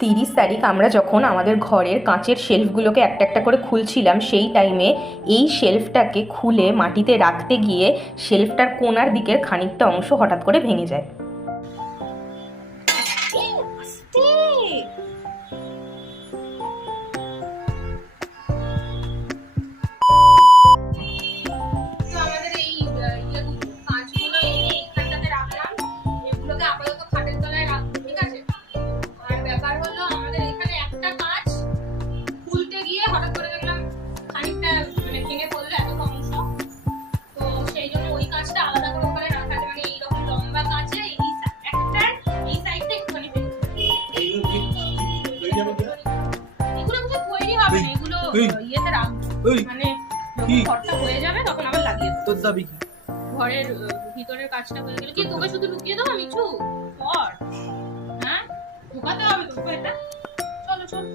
30 তারিখ আমরা যখন আমাদের ঘরের কাঁচের শেলফগুলোকে একটা একটা করে খুলছিলাম, সেই টাইমে এই শেলফটাকে খুলে মাটিতে রাখতে গিয়ে শেলফটার কোণার দিকের খানিকটা অংশ হঠাৎ করে ভেঙে যায়। ইয়েতে রাখবো, মানে ঘরটা হয়ে যাবে তখন আবার লাগিয়ে দেবো। তোর দাবি কি? ঘরের ভিতরের কাজটা হয়ে গেলে কি তোকে শুধু ঢুকিয়ে দেবো মিঠু? কর, হ্যাঁ ঢুকাতে হবে তোকে এটা। চলো চলো।